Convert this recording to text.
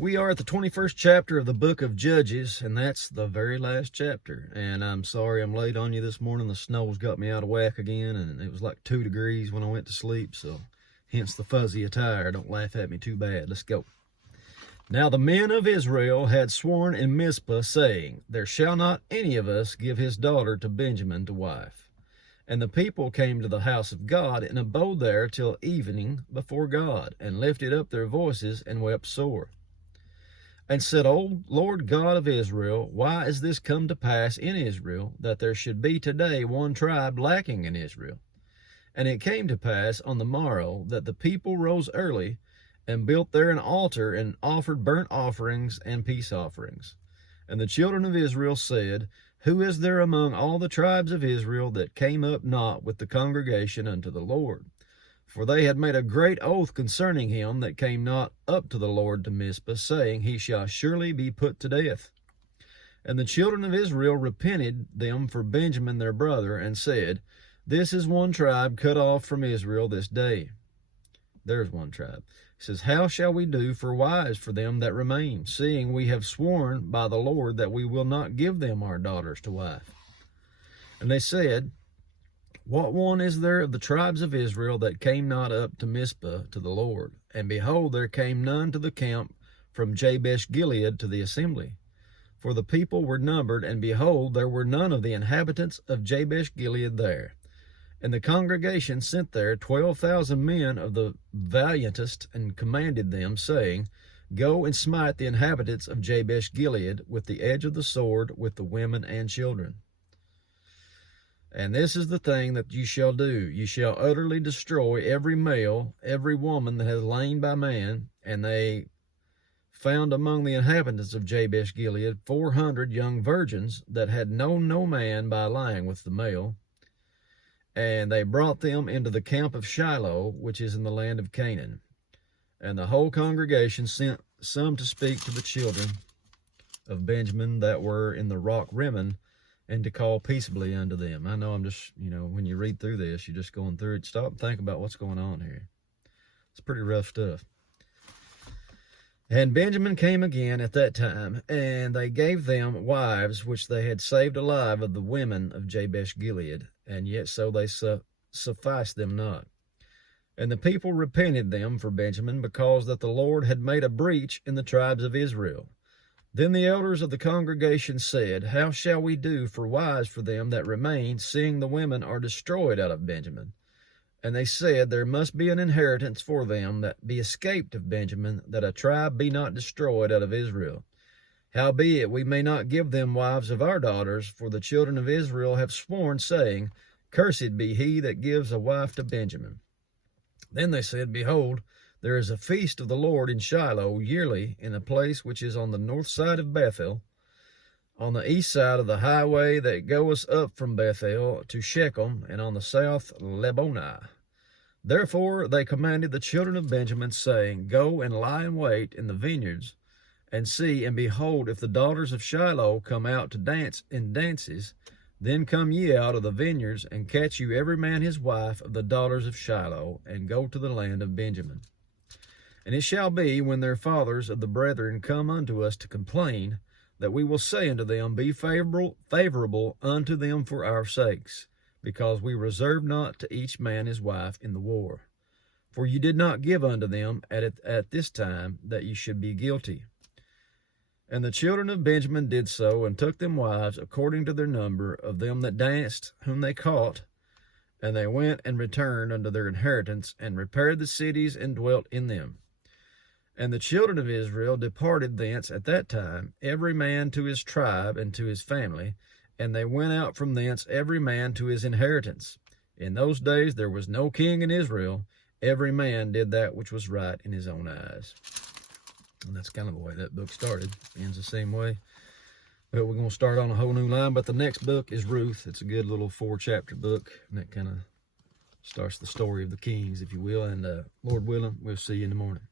We are at the 21st chapter of the book of Judges, and that's the very last chapter. And I'm sorry I'm late on you this morning. The snow's got me out of whack again, and it was like 2 degrees when I went to sleep, so hence the fuzzy attire. Don't laugh at me too bad. Let's go. Now the men of Israel had sworn in Mizpah, saying, There shall not any of us give his daughter to Benjamin to wife. And the people came to the house of God, and abode there till evening before God, and lifted up their voices, and wept sore. And said, O Lord God of Israel, why is this come to pass in Israel, that there should be today one tribe lacking in Israel? And it came to pass on the morrow that the people rose early, and built there an altar, and offered burnt offerings and peace offerings. And the children of Israel said, Who is there among all the tribes of Israel that came up not with the congregation unto the Lord? For they had made a great oath concerning him that came not up to the Lord to Mizpah, saying, He shall surely be put to death. And the children of Israel repented them for Benjamin their brother, and said, This is one tribe cut off from Israel this day. There's one tribe. It says, How shall we do for wives for them that remain, seeing we have sworn by the Lord that we will not give them our daughters to wife? And they said, What one is there of the tribes of Israel that came not up to Mizpah to the Lord? And behold, there came none to the camp from Jabesh Gilead to the assembly. For the people were numbered, and behold, there were none of the inhabitants of Jabesh Gilead there. And the congregation sent there 12,000 men of the valiantest, and commanded them, saying, Go and smite the inhabitants of Jabesh Gilead with the edge of the sword, with the women and children. And this is the thing that you shall do. You shall utterly destroy every male, every woman that has lain by man. And they found among the inhabitants of Jabesh Gilead 400 young virgins that had known no man by lying with the male. And they brought them into the camp of Shiloh, which is in the land of Canaan. And the whole congregation sent some to speak to the children of Benjamin that were in the rock Rimmon, and to call peaceably unto them. I know I'm just, when you read through this, you're just going through it. Stop and think about what's going on here. It's pretty rough stuff. And Benjamin came again at that time, and they gave them wives which they had saved alive of the women of Jabesh Gilead, and yet so they sufficed them not. And the people repented them for Benjamin, because that the Lord had made a breach in the tribes of Israel. Then the elders of the congregation said, How shall we do for wives for them that remain, seeing the women are destroyed out of Benjamin? And they said, There must be an inheritance for them that be escaped of Benjamin, that a tribe be not destroyed out of Israel. Howbeit we may not give them wives of our daughters, for the children of Israel have sworn, saying, Cursed be he that gives a wife to Benjamin. Then they said, Behold, there is a feast of the Lord in Shiloh yearly, in a place which is on the north side of Bethel, on the east side of the highway that goeth up from Bethel to Shechem, and on the south Lebonah. Therefore they commanded the children of Benjamin, saying, Go and lie in wait in the vineyards, and see, and behold, if the daughters of Shiloh come out to dance in dances, then come ye out of the vineyards, and catch you every man his wife of the daughters of Shiloh, and go to the land of Benjamin. And it shall be, when their fathers of the brethren come unto us to complain, that we will say unto them, Be favorable unto them for our sakes, because we reserve not to each man his wife in the war. For you did not give unto them at this time, that ye should be guilty. And the children of Benjamin did so, and took them wives according to their number of them that danced, whom they caught. And they went and returned unto their inheritance, and repaired the cities, and dwelt in them. And the children of Israel departed thence at that time, every man to his tribe and to his family, and they went out from thence every man to his inheritance. In those days there was no king in Israel. Every man did that which was right in his own eyes. And that's kind of the way that book started. Ends the same way. But we're going to start on a whole new line. But the next book is Ruth. It's a good little 4-chapter book. And that kind of starts the story of the kings, if you will. And Lord willing, we'll see you in the morning.